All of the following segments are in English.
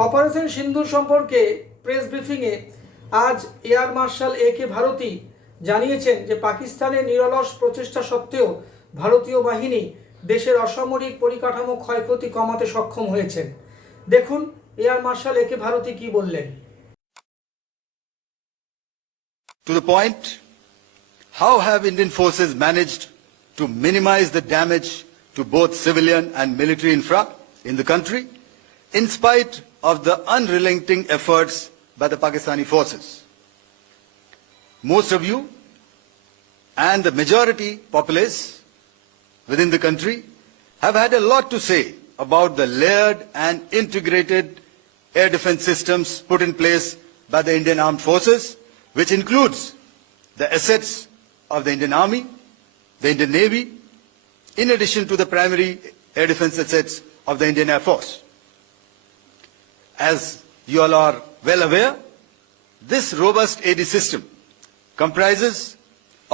Operation সিন্দুর সম্পর্কে press ব্রিফিংয়ে আজ এয়ার মার্শাল একে ভারতী জানিয়েছেন যে পাকিস্তানের নিরলস প্রচেষ্টা সত্ত্বেও ভারতীয় বাহিনী দেশের অসামরিক পরিকাঠামো ক্ষয়ক্ষতি কমাতে সক্ষম হয়েছেন। দেখুন এয়ার মার্শাল একে ভারতী কি বললেন। To the point, how have Indian forces managed to minimize the damage to both civilian and military infra in the country, in spite of the unrelenting efforts by the Pakistani forces? Most of you and the majority populace within the country have had a lot to say about the layered and integrated air defense systems put in place by the Indian Armed Forces, which includes the assets of the Indian Army, the Indian Navy, in addition to the primary air defense assets of the Indian Air Force. As you all are well aware, this robust AD system comprises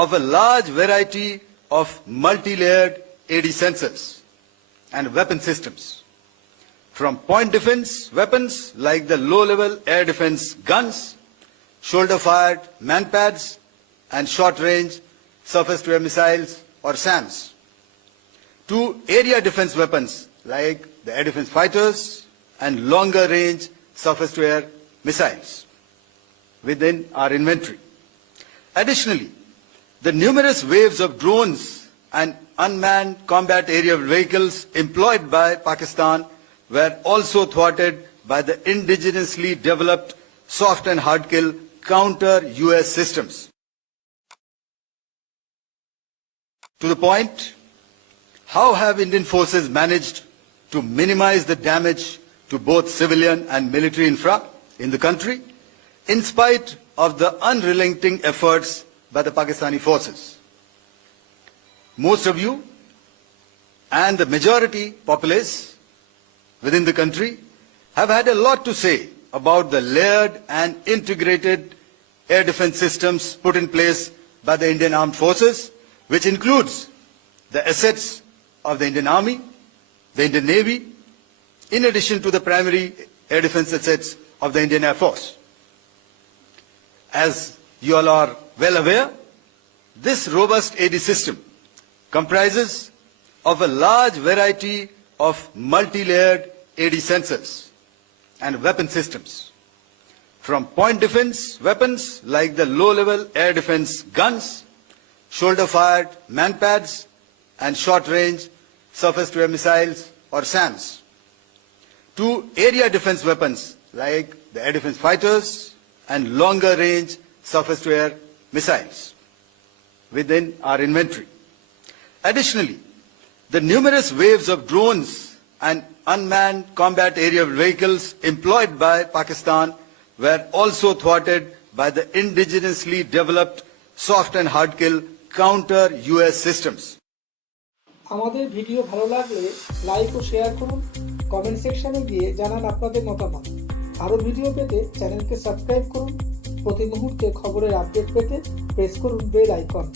of a large variety of multi-layered AD sensors and weapon systems, from point defense weapons like the low-level air defense guns, shoulder-fired manpads, and short-range surface-to-air missiles or SAMs, to area defense weapons like the air defense fighters and longer-range surface-to-air missiles within our inventory. Additionally, the numerous waves of drones and unmanned combat aerial vehicles employed by Pakistan were also thwarted by the indigenously developed soft and hard kill counter-US systems. To the point, how have Indian forces managed to minimize the damage to both civilian and military infra in the country, in spite of the unrelenting efforts by the Pakistani forces? Most of you and the majority populace within the country have had a lot to say about the layered and integrated air defense systems put in place by the Indian Armed Forces, which includes the assets of the Indian Army, the Indian Navy, in addition to the primary air defense assets of the Indian Air Force. As you all are well aware, this robust AD system comprises of a large variety of multi-layered AD sensors and weapon systems, from point defense weapons like the low-level air defense guns, shoulder-fired manpads, and short-range surface-to-air missiles or SAMs, to area defense weapons like the air defense fighters and longer-range surface-to-air missiles within our inventory. Additionally, the numerous waves of drones and unmanned combat aerial vehicles employed by Pakistan were also thwarted by the indigenously developed soft and hard kill counter-US systems. আমাদের video ভালো লাগলে like ও share করুন, comment সেকশনে গিয়ে জানান আপনাদের মতামত। আরও ভিডিও পেতে চ্যানেলকে সাবস্ক্রাইব করুন। প্রতি মুহূর্তে খবরের আপডেট পেতে প্রেস করুন বেল আইকন।